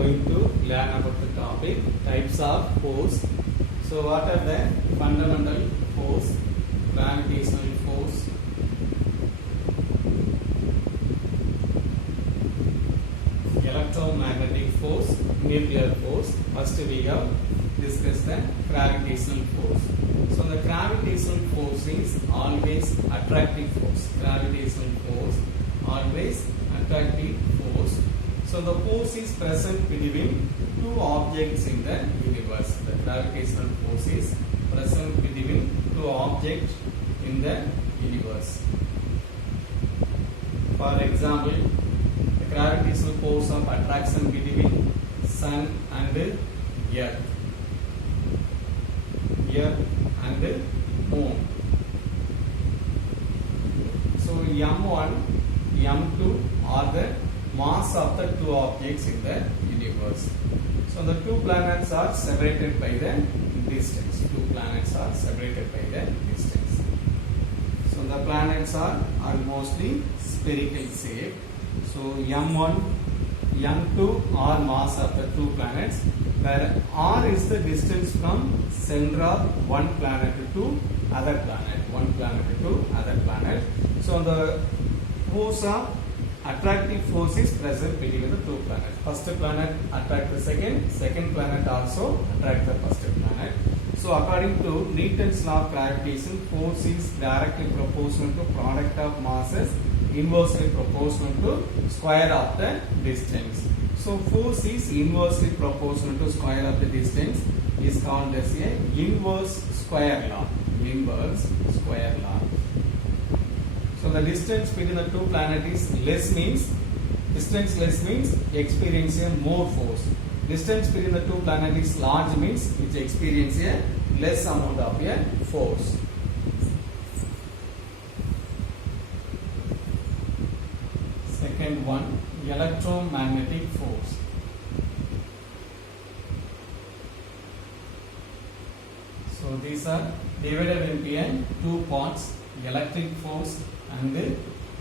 going to learn about the topic types of force. So what are the fundamental force, gravitational force, electromagnetic force, nuclear force. First we have discussed the gravitational force. So the gravitational force is always attractive force. Gravitational force always attractive force. So the force is present between two objects in the universe. The gravitational force is present between two objects in the universe. For example, the gravitational force of attraction between Sun and Earth, and Moon. So M1, M2 are the mass of the two objects in the universe. So the two planets are separated by the distance. Two planets are separated by the distance. So the planets are mostly spherical shape. So M1, M2 are mass of the two planets, where R is the distance from center of one planet to other planet. One planet to other planet. So the force of attractive force is present between the two planets. First planet attract the second planet also attract the first planet. So according to Newton's law of gravitation, force is directly proportional to product of masses, inversely proportional to square of the distance. So force is inversely proportional to square of the distance is called as a inverse square law. Inverse square law. So the distance between the two planets is less, means distance less means experience a more force. Distance between the two planets is large, means which experience a less amount of a force. Second one, electromagnetic force. So these are divided into two parts: electric force and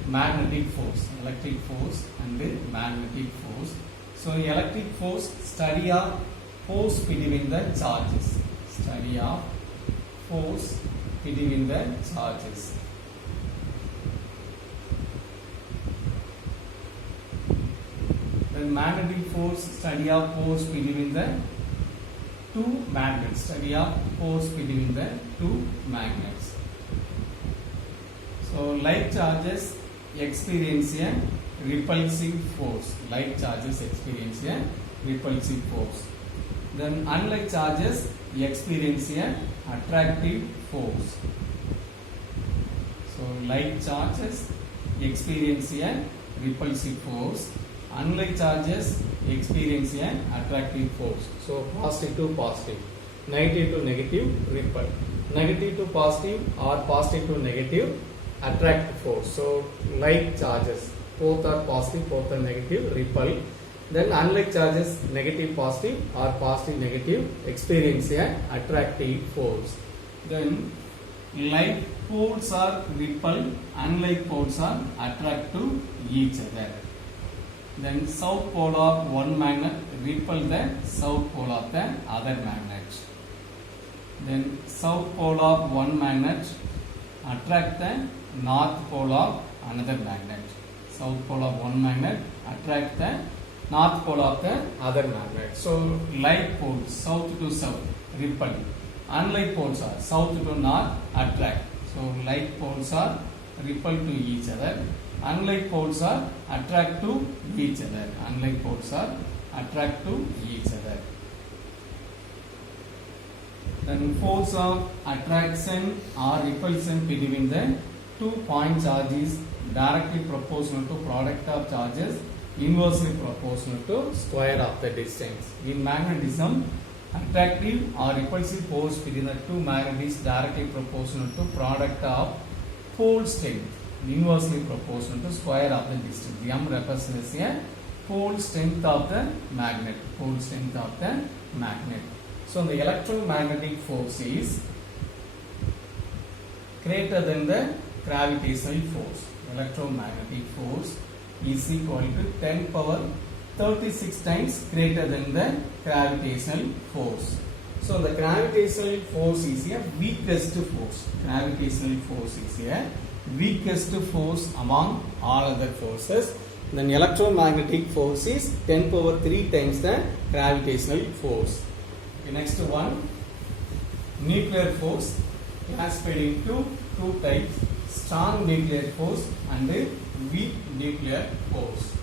magnetic force. Electric force and magnetic force. So electric force, study of force between the charges. Study of force between the charges. Then magnetic force, study of force between the two magnets. Study of force between the two magnets. So like charges experience a repulsive force. Like charges experience a repulsive force. Then unlike charges experience a attractive force. So like charges experience a repulsive force. Unlike charges experience an attractive force. So positive to positive, negative to negative, repel. Negative to positive or positive to negative, attract force. So like charges, both are positive, both are negative, repel. Then unlike charges, negative positive or positive negative, experience an attractive force. Then like poles are repel, unlike poles are attract to each other. Then south pole of one magnet repel the south pole of the other magnet. Then south pole of one magnet attract the north pole of another magnet. South pole of one magnet attract the north pole of the other magnet. So like poles, south to south, repel. Unlike poles are south to north, attract. So like poles are repel to each other. Unlike poles are attract to each other. Unlike poles are attract to each other. Then force of attraction or repulsion between the two point charges directly proportional to product of charges, inversely proportional to square of the distance. In magnetism, attractive or repulsive force between the two magnets is directly proportional to product of pole strength, inversely proportional to square of the distance. M represents a pole strength of the magnet. Pole strength of the magnet. So the electromagnetic force is greater than the gravitational force. Electromagnetic force is equal to 10 power 36 times greater than the gravitational force. So the gravitational force is a weakest force. Gravitational force is a weakest force among all other forces. Then electromagnetic force is 10 power 3 times the gravitational force. Okay, next one, nuclear force classified into two types: strong nuclear force and weak nuclear force.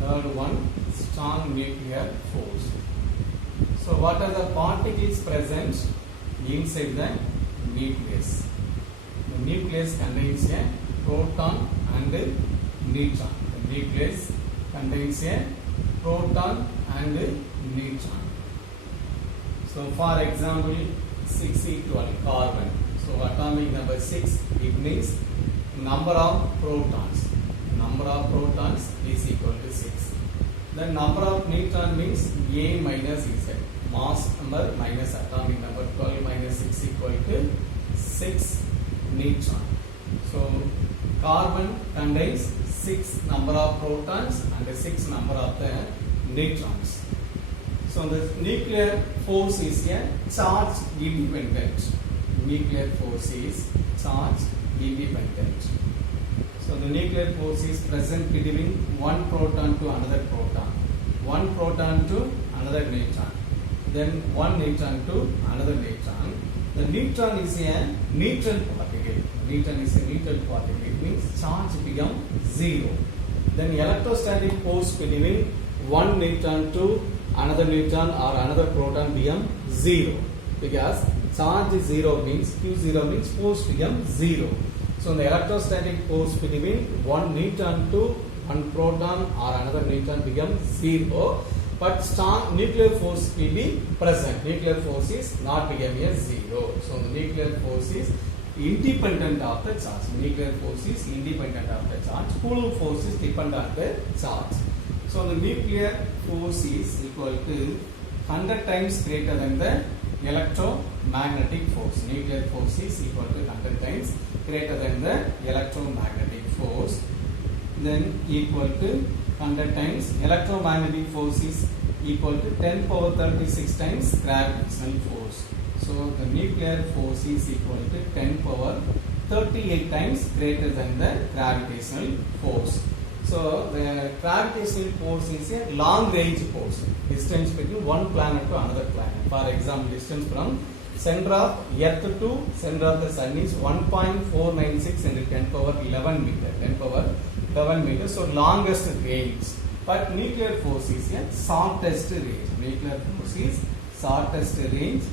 Third one, strong nuclear force. So what are the particles present inside the nucleus? The nucleus contains a proton and neutron. The nucleus contains a proton and neutron. So for example, 6 carbon. So atomic number 6, it means number of protons. Number of protons is equal to 6. The number of neutron means A minus Z. Mass number minus atomic number 12 minus 6 equal to 6 neutron. So carbon contains 6 number of protons and 6 number of the neutrons. So the nuclear force is a charge independent. Nuclear force is charge independent. So the nuclear force is present between one proton to another proton, one proton to another neutron, then one neutron to another neutron. The neutron is a neutral particle. Neutron is a neutral particle. It means charge becomes 0. Then electrostatic force between one neutron to another neutron or another proton becomes 0, because charge 0 means Q0 means force becomes 0. So the electrostatic force between one neutron to one proton or another neutron becomes 0, but strong nuclear force will be present. Nuclear force is not becoming a 0. So the nuclear force is independent of the charge. Nuclear force is independent of the charge. Coulomb force is dependent on the charge. So the nuclear force is equal to 100 times greater than the electromagnetic force. Nuclear force is equal to 100 times greater than the electromagnetic force. Then equal to 100 times electromagnetic force is equal to 10 power 36 times gravitational force. So the nuclear force is equal to 10 power 38 times greater than the gravitational force. So the gravitational force is a long range force, distance between one planet to another planet. For example, distance from center of Earth to center of the Sun is 1.496 into 10 power 11 meter. 10 power 11 meters. So longest range. But nuclear force is a shortest range. Nuclear force is shortest range.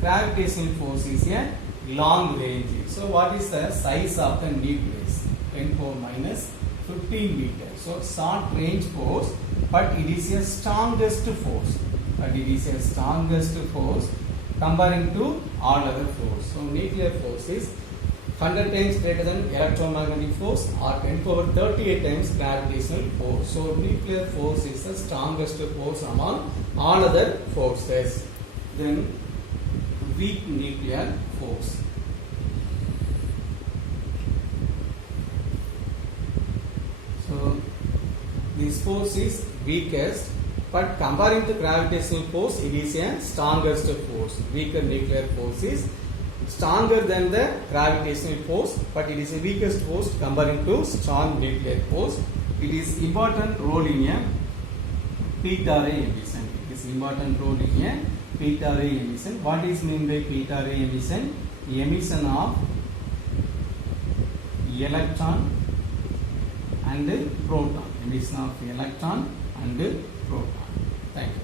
Gravitational force is a long range. So what is the size of the nucleus? 10 power minus 15 meters. So short range force, but it is a strongest force. Comparing to all other force. So nuclear force is 100 times greater than electromagnetic force or 10 power 38 times gravitational force. So nuclear force is the strongest force among all other forces. Then weak nuclear force. So this force is weakest, but comparing to gravitational force, it is a strongest force. Weaker nuclear force is stronger than the gravitational force, but it is the weakest force comparing to strong nuclear force. It is important role in a beta ray emission. It is important role in a beta ray emission. What is meant by beta ray emission? Emission of electron and proton. Emission of electron and proton. Thank you.